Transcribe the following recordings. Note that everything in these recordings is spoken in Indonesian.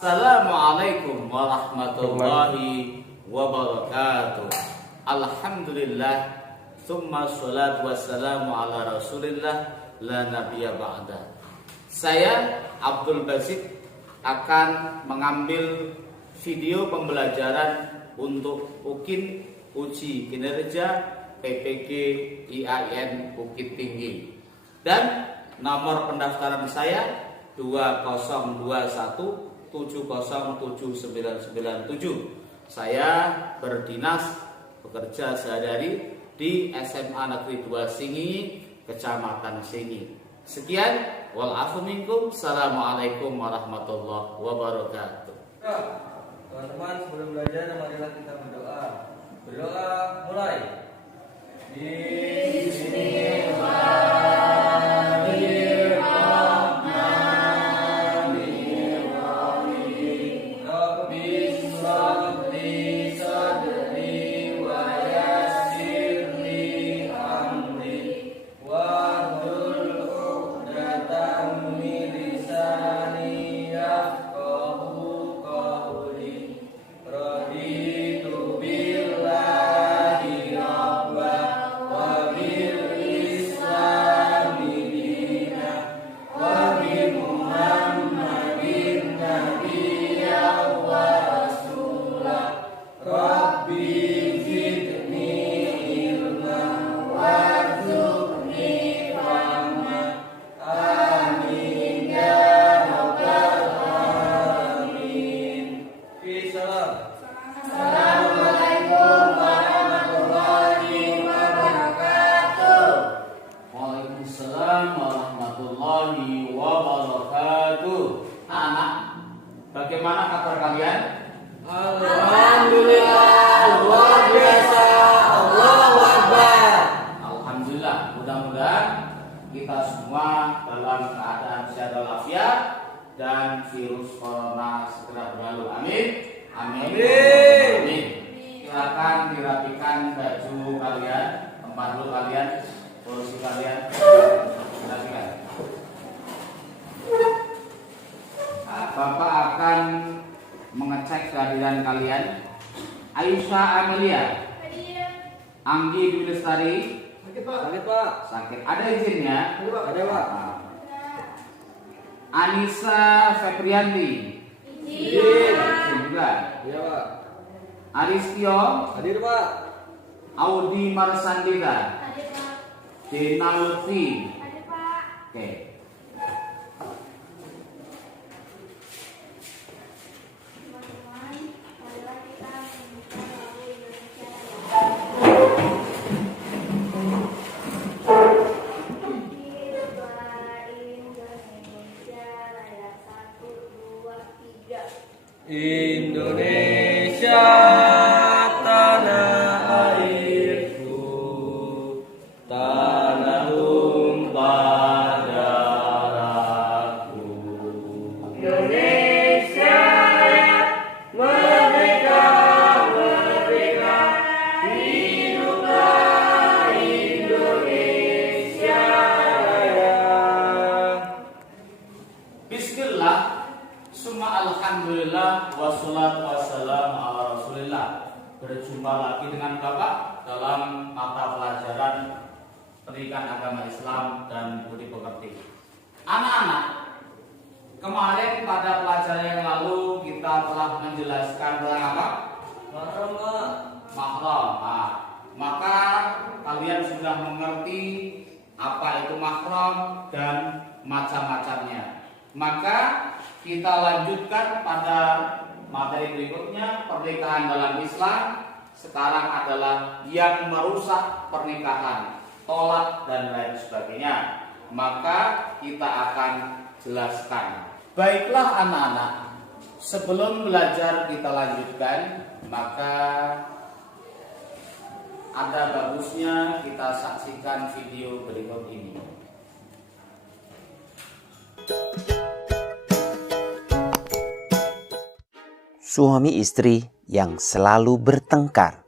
Assalamualaikum warahmatullahi wabarakatuh. Alhamdulillah, summa salatu wassalamu ala rasulillah, la nabiyya ba'da. Saya Abdul Basit akan mengambil video pembelajaran untuk UKIN, uji kinerja PPG IAIN Bukit Tinggi, dan nomor pendaftaran saya 2021 707997. Saya berdinas bekerja sehari-hari di SMA Negeri 2 Singi, Kecamatan Singi. Sekian, wal afu minkum. Assalamualaikum warahmatullahi wabarakatuh. Teman-teman, sebelum belajar marilah kita berdoa. Berdoa mulai. Bagaimana kabar kalian? Alhamdulillah, luar biasa. Allahu Akbar. Alhamdulillah, mudah-mudahan kita semua dalam keadaan sehat walafiat dan virus corona segera berlalu. Amin. Amin. Amin. Silakan dirapikan baju kalian, tempat duduk kalian, kursi kalian. Silakan. Bapak akan mengecek kehadiran kalian. Aisyah Amelia, Anggi Dwi Lestari. Sakit Pak. Sakit. Ada izinnya? Ada Pak. Anissa Febrianti. Izin. Izin juga. Iya Pak. Aristio. Hadir Pak. Audi Marsandika. Hadir Pak. Dena Lutfi. Hadir Pak. Oke. Teman-teman, marilah kita membuka lagu Indonesia Raya. Satu, dua, tiga. Indonesia tanah airku, tanah tumpah darahku. Indonesia merdeka, merdeka, hiduplah Indonesia Raya. Bismillah, summa alhamdulillah, wassalatu wassalamu ala rasulillah. Berjumpa lagi dengan Bapak dalam mata pelajaran pendidikan agama Islam dan budi pekerti. Anak-anak, kemarin pada pelajaran yang lalu kita telah menjelaskan tentang apa? Mahram Pak. Mahram. Nah, maka kalian sudah mengerti apa itu mahram dan macam-macamnya. Maka kita lanjutkan pada materi berikutnya, pernikahan dalam Islam. Sekarang adalah yang merusak pernikahan, tolak dan lain sebagainya. Maka kita akan jelaskan. Baiklah anak-anak, sebelum belajar kita lanjutkan, maka ada bagusnya kita saksikan video berikut ini. Suami istri yang selalu bertengkar.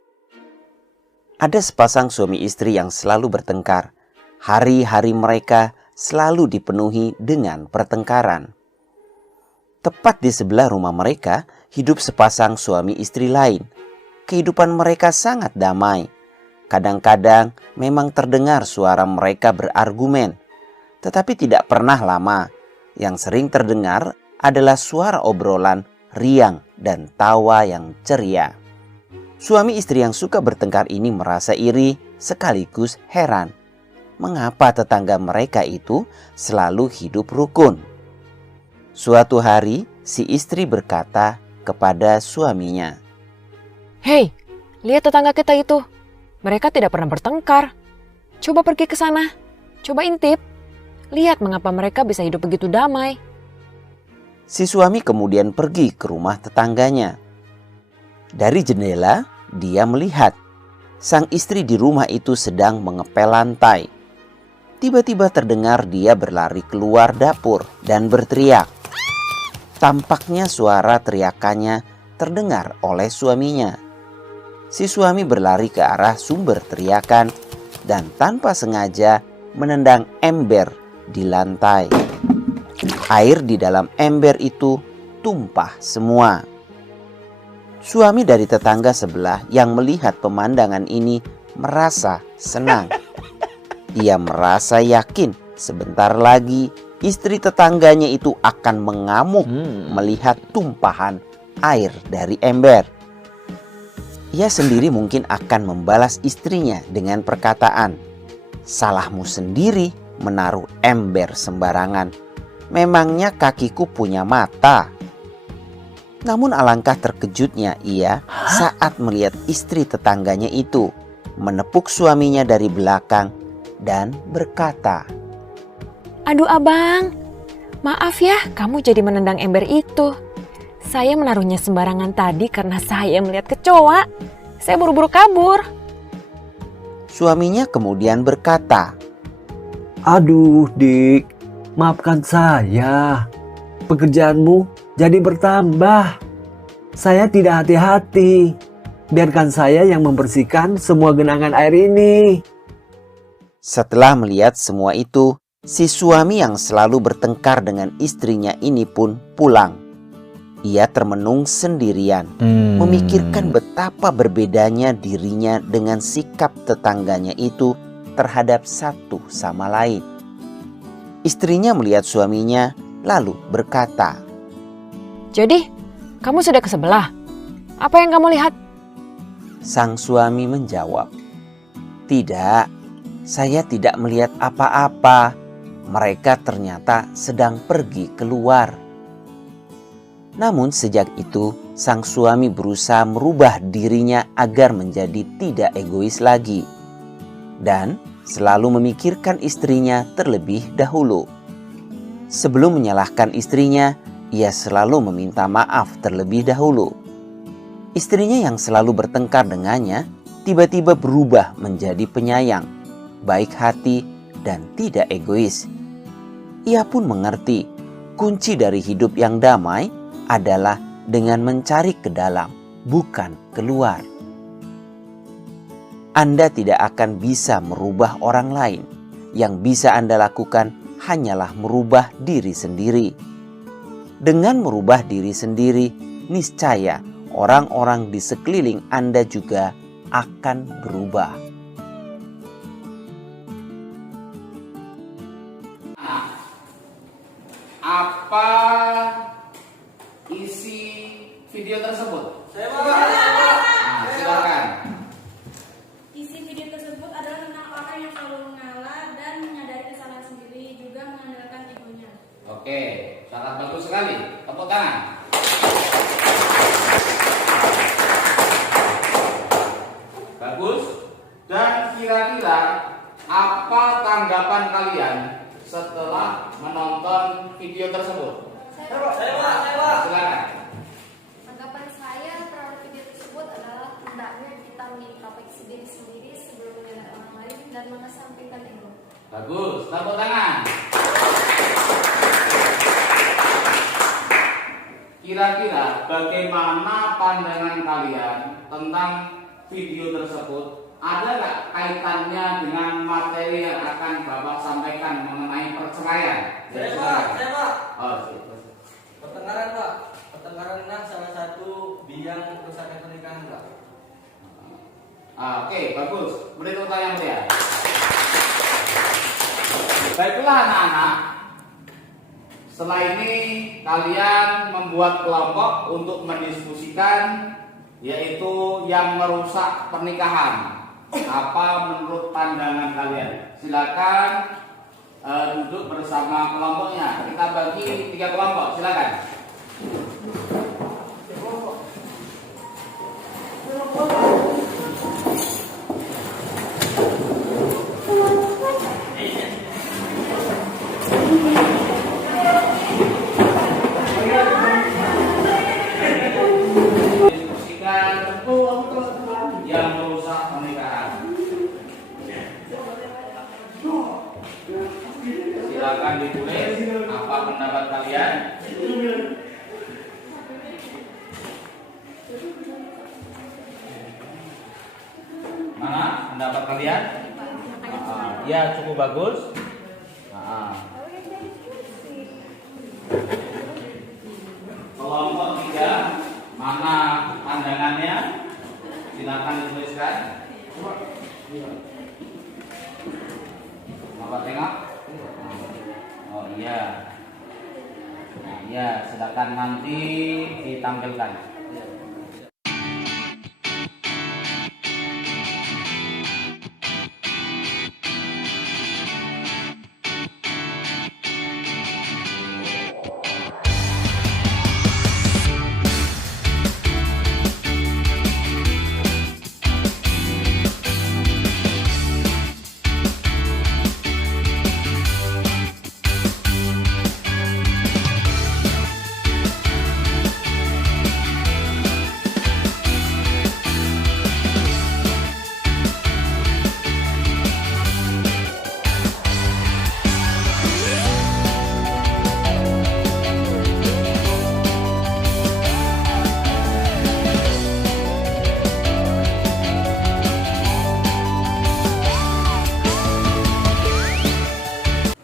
Ada sepasang suami istri yang selalu bertengkar. Hari-hari mereka selalu dipenuhi dengan pertengkaran. Tepat di sebelah rumah mereka, hidup sepasang suami istri lain. Kehidupan mereka sangat damai. Kadang-kadang memang terdengar suara mereka berargumen, tetapi tidak pernah lama. Yang sering terdengar adalah suara obrolan riang dan tawa yang ceria. Suami istri yang suka bertengkar ini merasa iri sekaligus heran. Mengapa tetangga mereka itu selalu hidup rukun? Suatu hari, si istri berkata kepada suaminya, "Hei, lihat tetangga kita itu. Mereka tidak pernah bertengkar. Coba pergi ke sana. Coba intip. Lihat mengapa mereka bisa hidup begitu damai." Si suami kemudian pergi ke rumah tetangganya. Dari jendela, dia melihat sang istri di rumah itu sedang mengepel lantai. Tiba-tiba terdengar dia berlari keluar dapur dan berteriak. Tampaknya suara teriakannya terdengar oleh suaminya. Si suami berlari ke arah sumber teriakan dan tanpa sengaja menendang ember di lantai. Air di dalam ember itu tumpah semua. Suami dari tetangga sebelah yang melihat pemandangan ini merasa senang. Ia merasa yakin sebentar lagi istri tetangganya itu akan mengamuk melihat tumpahan air dari ember. Ia sendiri mungkin akan membalas istrinya dengan perkataan, "Salahmu sendiri menaruh ember sembarangan. Memangnya kakiku punya mata?" Namun alangkah terkejutnya ia saat melihat istri tetangganya itu menepuk suaminya dari belakang dan berkata, "Aduh abang, maaf ya kamu jadi menendang ember itu. Saya menaruhnya sembarangan tadi karena saya melihat kecoa. Saya buru-buru kabur." Suaminya kemudian berkata, Aduh Dik, maafkan saya. Pekerjaanmu jadi bertambah. Saya tidak hati-hati. Biarkan saya yang membersihkan semua genangan air ini. Setelah melihat semua itu, si suami yang selalu bertengkar dengan istrinya ini pun pulang. Ia termenung sendirian, memikirkan betapa berbedanya dirinya dengan sikap tetangganya itu terhadap satu sama lain. Istrinya melihat suaminya lalu berkata, "Jadi, kamu sudah ke sebelah? Apa yang kamu lihat?" Sang suami menjawab, "Tidak, saya tidak melihat apa-apa. Mereka ternyata sedang pergi keluar." Namun sejak itu, sang suami berusaha merubah dirinya agar menjadi tidak egois lagi. Dan selalu memikirkan istrinya terlebih dahulu. Sebelum menyalahkan istrinya, ia selalu meminta maaf terlebih dahulu. Istrinya yang selalu bertengkar dengannya tiba-tiba berubah menjadi penyayang, baik hati, dan tidak egois. Ia pun mengerti kunci dari hidup yang damai adalah dengan mencari ke dalam, bukan keluar. Anda tidak akan bisa merubah orang lain. Yang bisa Anda lakukan hanyalah merubah diri sendiri. Dengan merubah diri sendiri, niscaya orang-orang di sekeliling Anda juga akan berubah. Apa isi video tersebut? Silakan. Isi video tersebut adalah tentang orang yang selalu mengalah dan menyadari kesalahan sendiri, juga mengandalkan egonya. Oke, sangat bagus sekali. Tepuk tangan. Bagus. Dan kira-kira apa tanggapan kalian setelah menonton video tersebut? Silakan. Tanggapan saya terhadap video tersebut adalah hendaknya kita mengintrospeksi diri sendiri sebelum menilai orang lain dan mengesampingkan ego. Bagus. Tepuk tangan. Kira-kira bagaimana pandangan kalian tentang video tersebut? Ada nggak kaitannya dengan materi yang akan Bapak sampaikan mengenai perceraian? Saya Pak. Oh, siap. Pertengkaran Pak. Pertengkaran salah satu biang rusaknya pernikahan Pak. Oke, bagus. Beri tepuk tangan yang meriah. Baiklah anak-anak. Setelah ini kalian membuat kelompok untuk mendiskusikan yaitu yang merusak pernikahan. Apa menurut pandangan kalian? Silakan duduk bersama kelompoknya. Kita bagi 3 kelompok. Silakan. Diskusikan yang merusak pernikahan. Silakan ditulis apa pendapat kalian. Mana pendapat kalian? Ya, cukup bagus. Kelompok 3, mana pandangannya? Silakan dituliskan. Bapak tengok. Oh iya. Nah, iya, silakan nanti ditampilkan.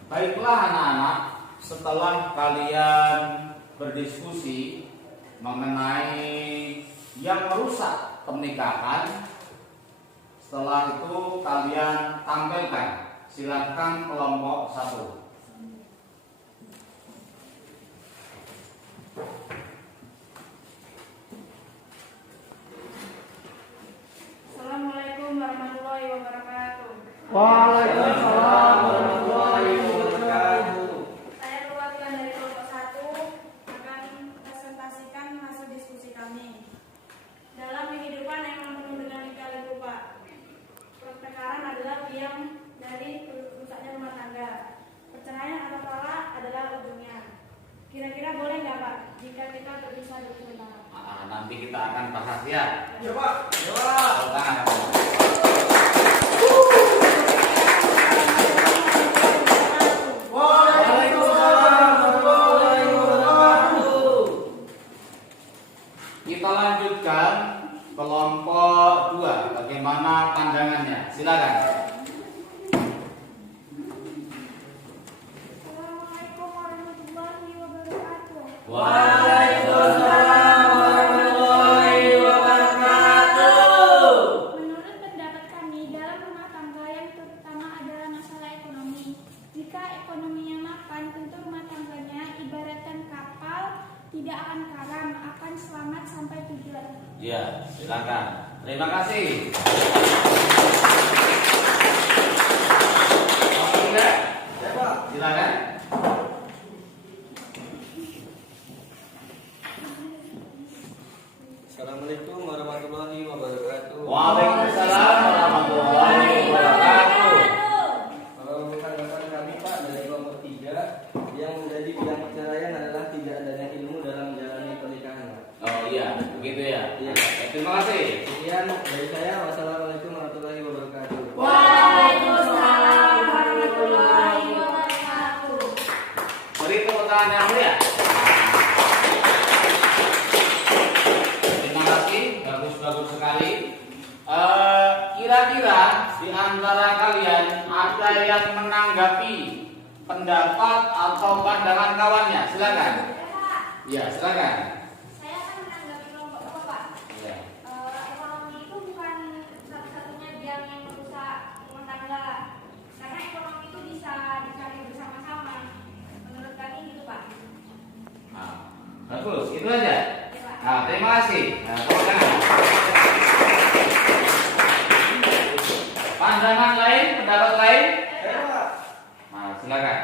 Baiklah anak-anak, setelah kalian berdiskusi mengenai yang merusak pernikahan, setelah itu kalian tampilkan. Silakan kelompok 1. Assalamualaikum warahmatullahi wabarakatuh. Waalaikumsalam warahmatullahi wabarakatuh. Saya perwakilan dari kelompok 1 akan presentasikan hasil diskusi kami. Dalam kehidupan yang penuh dengan lika-liku Pak, pertengkaran adalah biang dari rusaknya rumah tangga. Perceraian atau talak adalah ujungnya. Kira-kira boleh nggak Pak jika kita berpisah dulu sementara? Nanti kita akan bahas ya. Ya Pak. Ya Pak. Kita lanjutkan kelompok 2. Bagaimana pandangannya? Silakan. Assalamualaikum warahmatullahi wabarakatuh. Waalaikumsalam warahmatullahi wabarakatuh. Menurut pendapat kami, dalam rumah tangga yang terutama adalah masalah ekonomi. Jika ekonominya mapan, tentu rumah tangganya ibaratkan kapal, tidak akan karam, akan selamat sampai tujuan. Ya, silakan. Terima kasih. Ya Pak. Silakan. Assalamualaikum warahmatullahi wabarakatuh. Waalaikumsalam warahmatullahi wabarakatuh. Kalau tanggapan kami Pak dari kelompok 3, yang menjadi biang perceraian adalah tidak adanya ilmu dalam menjalani pernikahan Pak. Oh iya, begitu ya. Iya. Terima kasih. Sekian dari saya. Wassalamualaikum warahmatullahi wabarakatuh. Waalaikumsalam warahmatullahi wabarakatuh. Beri tepuk tangan yang mulia. Terima kasih, bagus-bagus sekali. Kira-kira di antara kalian ada yang menanggapi pendapat atau pandangan kawannya? Silakan. Iya, silakan. Saya akan menanggapi kelompok Bapak. Iya. Ekonomi itu bukan satu-satunya biang yang merusak rumah tangga. Karena ekonomi itu bisa dicari bersama-sama. Menurut kami gitu Pak. Nah, bagus, itu aja. Ya, Pak. Nah, terima kasih. Nah, tepuk tangan. Pandangan lain, pendapat lain? Nah, silakan.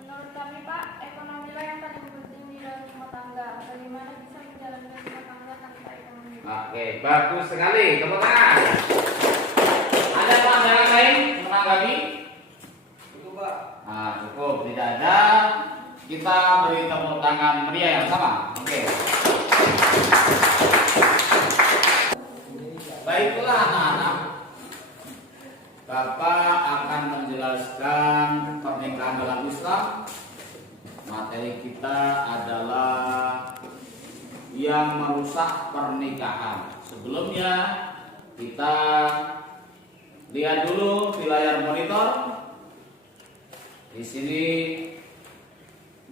Menurut kami Pak, ekonomi lah yang paling penting di dalam rumah tangga. Bagaimana bisa menjalankan rumah tangga tanpa ekonomi? Oke, bagus sekali. Tepuk tangan. Ada pandangan lain menanggapi? Cukup Pak. Nah, cukup. Tidak ada. Kita beri tepuk tangan meriah yang sama. Oke. Baiklah anak-anak. Bapak akan menjelaskan pernikahan dalam Islam. Materi kita adalah yang merusak pernikahan. Sebelumnya kita lihat dulu di layar monitor. Di sini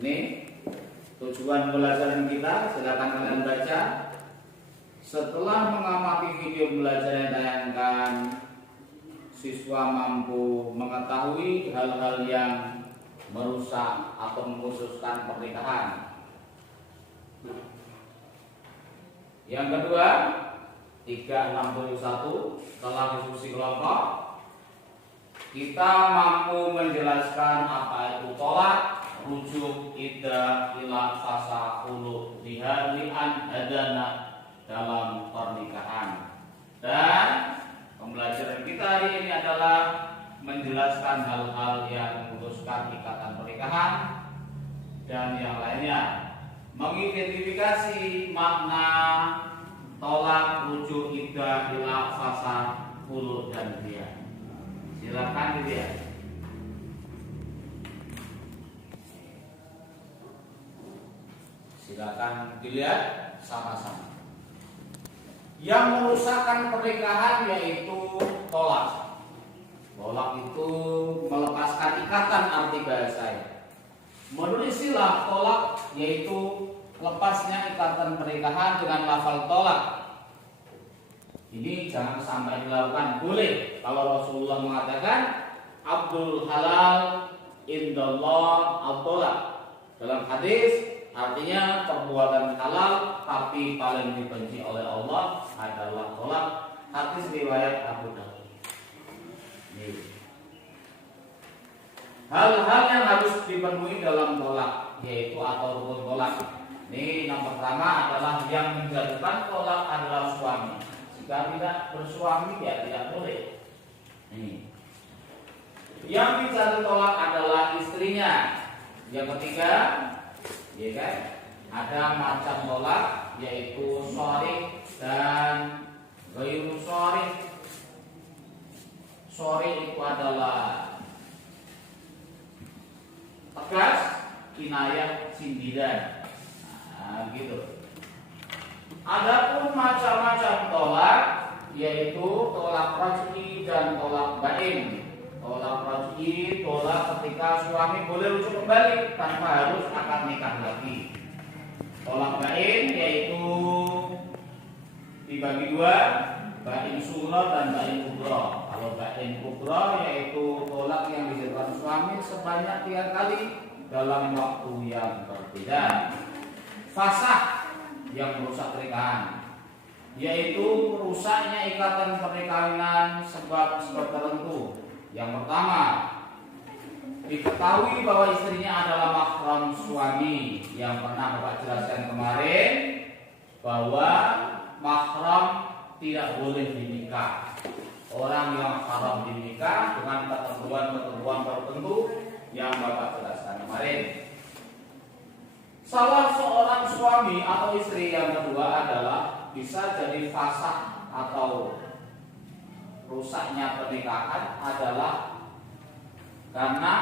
nih tujuan pelajaran kita, silakan kalian baca. Setelah mengamati video belajar yang ditayangkan, siswa mampu mengetahui hal-hal yang merusak atau mengkhususkan pernikahan. Yang kedua, 361 setelah diskusi kelompok, kita mampu menjelaskan apa itu tolak, rujuk, iddah, ilah, fasa, ulu, lihan, li'an, hadana dalam pernikahan. Dan pembelajaran kita hari ini adalah menjelaskan hal-hal yang memutuskan ikatan pernikahan dan yang lainnya, mengidentifikasi makna tolak, rujuk, iddah, ilah, fasa, ulu, dan lihan. Silakan dilihat. Silakan dilihat sama-sama. Yang merusakkan pernikahan yaitu tolak. Tolak itu melepaskan ikatan, arti bahasanya. Menurut istilah tolak yaitu lepasnya ikatan pernikahan dengan lafal tolak. Ini jangan sampai dilakukan. Boleh kalau Rasulullah mengatakan Abdul halal indallah at-tolak. Dalam hadis artinya perbuatan halal tapi paling dibenci oleh Allah adalah tolak. Hadis riwayat Abu Dawud. Hal-hal yang harus dipenuhi dalam tolak yaitu atau rukun tolak. Ini yang pertama adalah yang menjatuhkan tolak adalah suami. Jika tidak bersuami ya tidak boleh. Ini. Yang dijatuh tolak adalah istrinya. Yang ketiga, ya kan? Ada macam tolak yaitu sharih dan ghairu sharih. Sharih itu adalah tegas, kinayah, sindiran. Nah, gitu. Adapun macam-macam tolak yaitu tolak raj'i dan tolak bain. Tolak raj'i, tolak ketika suami boleh rujuk kembali tanpa harus akad nikah lagi. Tolak bain yaitu dibagi dua, bain sughra dan bain kubra. Kalau bain kubra yaitu tolak yang dijatuhkan suami sebanyak 3 kali dalam waktu yang berbeda. Fasah yang merusak pernikahan yaitu rusaknya ikatan pernikahan sebab-sebab tertentu. Yang pertama, diketahui bahwa istrinya adalah mahram suami. Yang pernah Bapak jelaskan kemarin bahwa mahram tidak boleh dinikah. Orang yang haram dinikah dengan ketentuan-ketentuan tertentu yang Bapak jelaskan kemarin. Salah seorang suami atau istri yang kedua adalah bisa jadi fasah atau rusaknya pernikahan adalah karena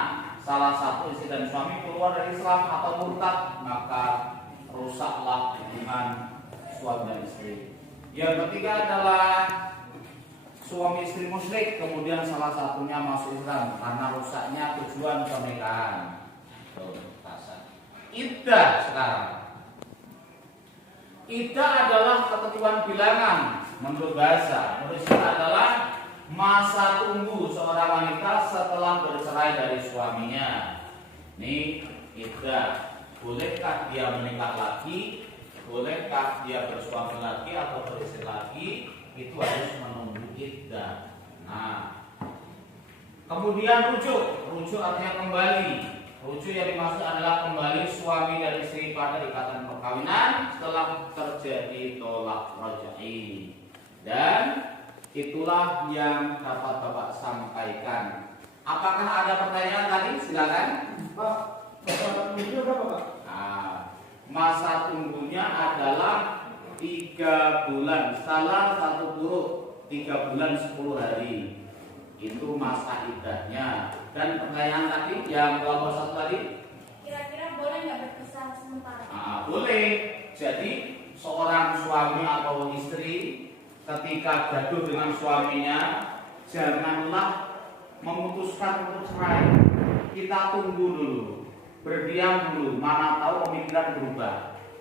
salah satu istri dan suami keluar dari Islam atau murtad, maka rusaklah hubungan suami dan istri. Yang ketiga adalah suami istri musyrik kemudian salah satunya masuk Islam karena rusaknya tujuan pernikahan. iddah sekarang. Iddah adalah ketentuan bilangan menurut bahasa. Menurut Islam adalah masa tunggu seorang wanita setelah bercerai dari suaminya. Ini iddah. Bolehkah dia menikah lagi? Bolehkah dia bersuami lagi atau beristri lagi? Itu harus menunggu iddah. Nah, kemudian rujuk. Rujuk artinya kembali. Rujuk yang dimaksud adalah kembali suami dan istri pada ikatan perkawinan setelah terjadi tolak raj'i. Dan itulah yang dapat Bapak sampaikan. Apakah ada pertanyaan tadi? Silakan. Pak, masa tunggunya berapa Pak? Nah, masa tunggunya adalah 3 bulan. Salah satu huruf 3 bulan 10 hari. Itu masa iddahnya. Dan pertanyaan tadi yang kelompok satu tadi, Kira-kira boleh nggak berpisah sementara? boleh. Jadi seorang suami atau istri ketika gaduh dengan suaminya, janganlah memutuskan untuk cerai. Kita tunggu dulu, berdiam dulu, mana tahu pemikiran berubah.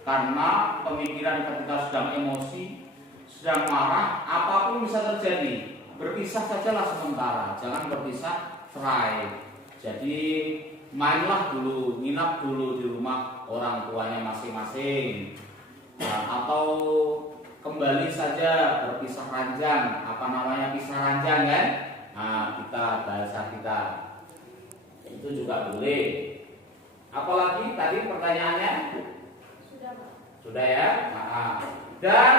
Karena pemikiran ketika sedang emosi, sedang marah, apapun bisa terjadi. Berpisah sajalah sementara, jangan berpisah cerai. Jadi mainlah dulu, nginap dulu di rumah orang tuanya masing-masing. Atau kembali saja berpisah ranjang, apa namanya pisah ranjang kan? Nah, kita bahasa kita itu juga boleh. Apalagi tadi pertanyaannya? Sudah Pak. Sudah ya? Dan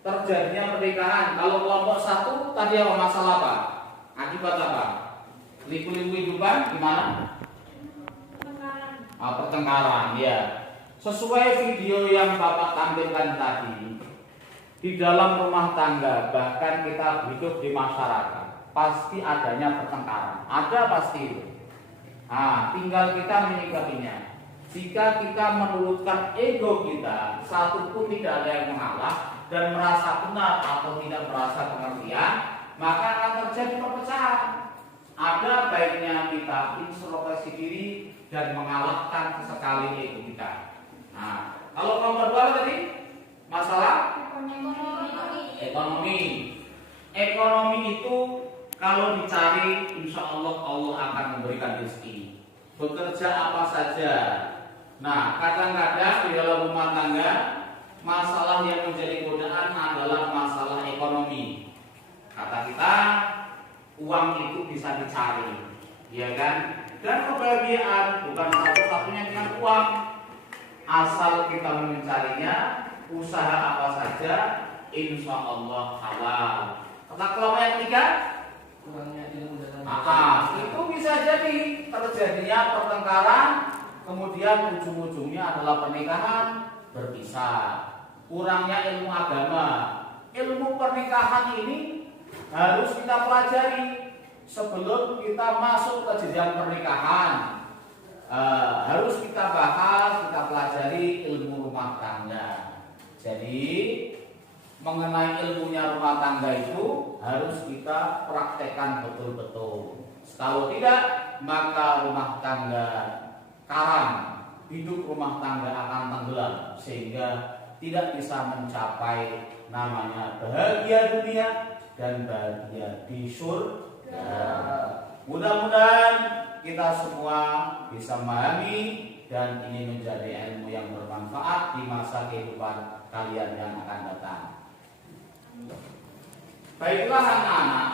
terjadinya pernikahan. Kalau kelompok satu tadi apa masalah apa? Akibat apa? Liku-liku hidupan gimana? Pertengkaran, ya. Sesuai video yang Bapak tampilkan tadi, di dalam rumah tangga, bahkan kita hidup di masyarakat, pasti adanya pertengkaran. Ada pasti itu. Nah, tinggal kita menyikapinya. Jika kita menurutkan ego kita, satu pun tidak ada yang mengalah dan merasa benar atau tidak merasa pengertian, maka akan terjadi perpecahan. Ada baiknya kita introspeksi diri dan mengalahkan sesekali ego kita. Nah, kalau nomor 2 tadi masalah ekonomi. Ekonomi itu kalau dicari, insya Allah Allah akan memberikan rezeki. Bekerja apa saja. Nah, kadang-kadang di dalam rumah tangga masalah yang menjadi godaan adalah masalah ekonomi. Kata kita, uang itu bisa dicari, ya kan? Dan kebahagiaan bukan satu-satunya dengan uang. Asal kita mencarinya, usaha apa saja, insya Allah halal. Kata kelompok yang 3, Kurangnya ilmu dalam itu bisa jadi terjadinya pertengkaran, kemudian ujung-ujungnya adalah pernikahan berpisah. Kurangnya ilmu agama. Ilmu pernikahan ini harus kita pelajari sebelum kita masuk ke jenjang pernikahan. Harus kita bahas, kita pelajari ilmu rumah tangga. Jadi mengenai ilmunya rumah tangga itu harus kita praktekkan betul-betul. Kalau tidak, maka rumah tangga karam, hidup rumah tangga akan tenggelam sehingga tidak bisa mencapai namanya bahagia dunia dan bahagia di surga. Mudah-mudahan kita semua bisa memahami dan ini menjadi ilmu yang bermanfaat di masa kehidupan kalian yang akan datang. Baiklah anak-anak,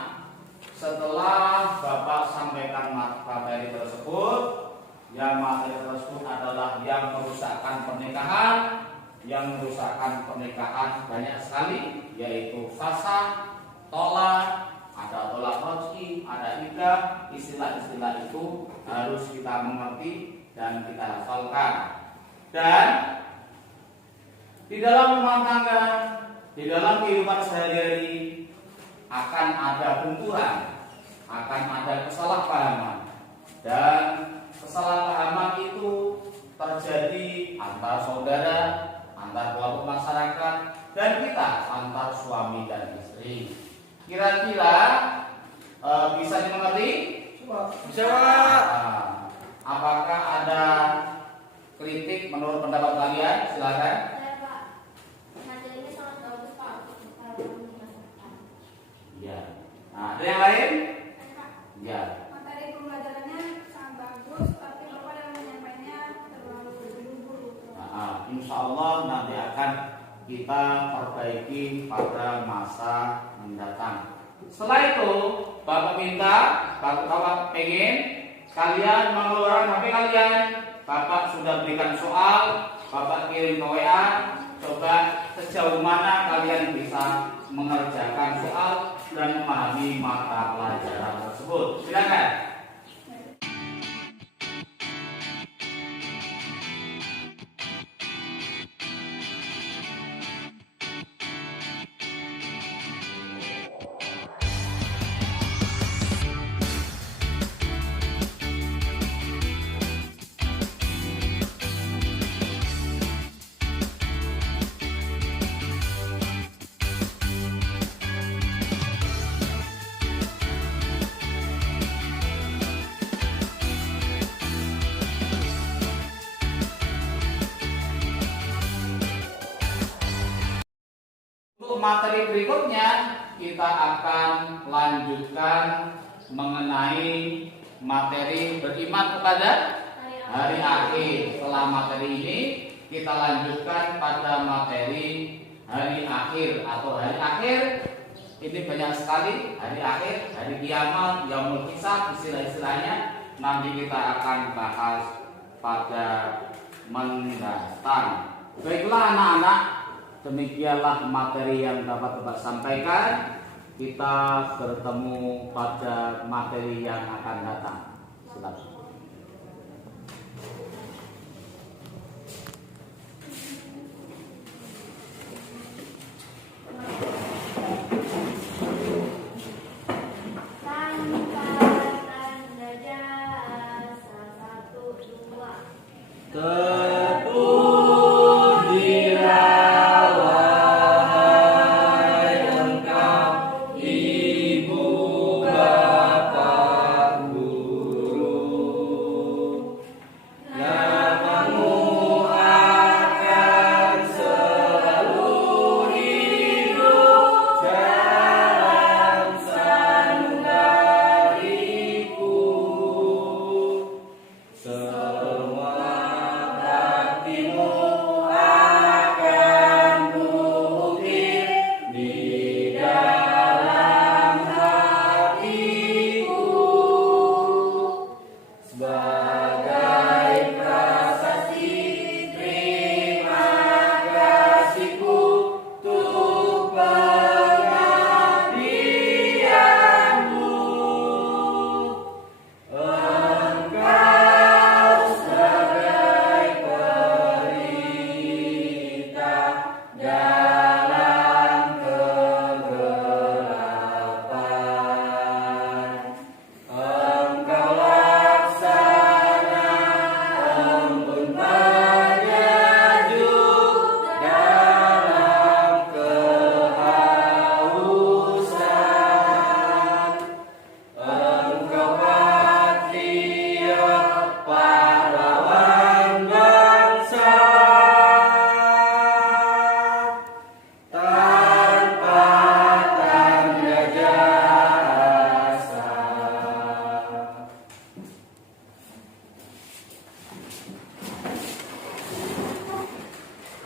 setelah Bapak sampaikan materi tersebut, yang materi tersebut adalah yang merusakkan pernikahan. Yang merusakkan pernikahan banyak sekali, yaitu fasad, tolak, ada tolak raj'i, ada iddah. Istilah-istilah itu harus kita mengerti dan kita hafalkan. Dan di dalam rumah tangga, di dalam kehidupan sehari-hari akan ada benturan, akan ada kesalahpahaman, dan kesalahpahaman itu terjadi antar saudara, antar kelompok masyarakat, dan kita antar suami dan istri. Kira-kira bisa dimengerti? Bisa Pak. Apakah ada menurut pendapat kalian? Silakan. Saya Pak, materinya sangat bagus Pak. Ya. Nah, ada yang lain? Ya. Materi pembelajarannya sangat bagus, tapi Bapak dalam menyampaikannya terlalu buru-buru. Insya Allah nanti akan kita perbaiki pada masa mendatang. Setelah itu, Bapak minta, Bapak pengen kalian mengeluarkan HP kalian. Bapak sudah berikan soal, Bapak kirim ke WA. Coba sejauh mana kalian bisa mengerjakan soal dan memahami mata pelajaran tersebut. Silakan. Untuk materi berikutnya kita akan lanjutkan mengenai materi beriman kepada hari akhir. Setelah materi ini kita lanjutkan pada materi hari akhir atau hari akhir. Ini banyak sekali, hari akhir, hari kiamat, yaumul hisab, istilah-istilahnya nanti kita akan bahas pada mendatang. Baiklah anak-anak, demikianlah materi yang dapat Bapak sampaikan. Kita bertemu pada materi yang akan datang. Silakan. Tanda jasa 1, 2.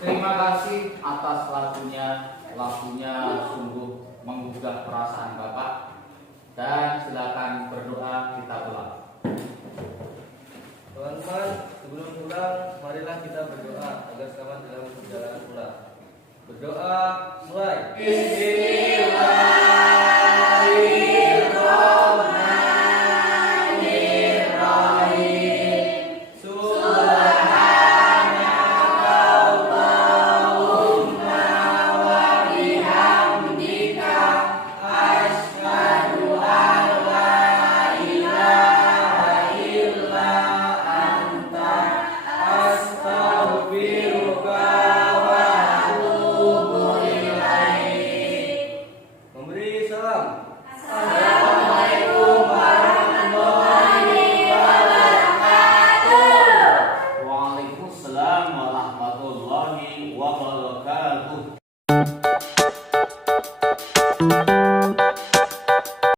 Terima kasih atas lagunya sungguh menggugah perasaan Bapak. Dan silakan berdoa, kita pulang. Teman-teman, sebelum pulang, marilah kita berdoa agar selamat dalam perjalanan pulang. Berdoa, mulai. warahmatullahi wabarakatuh.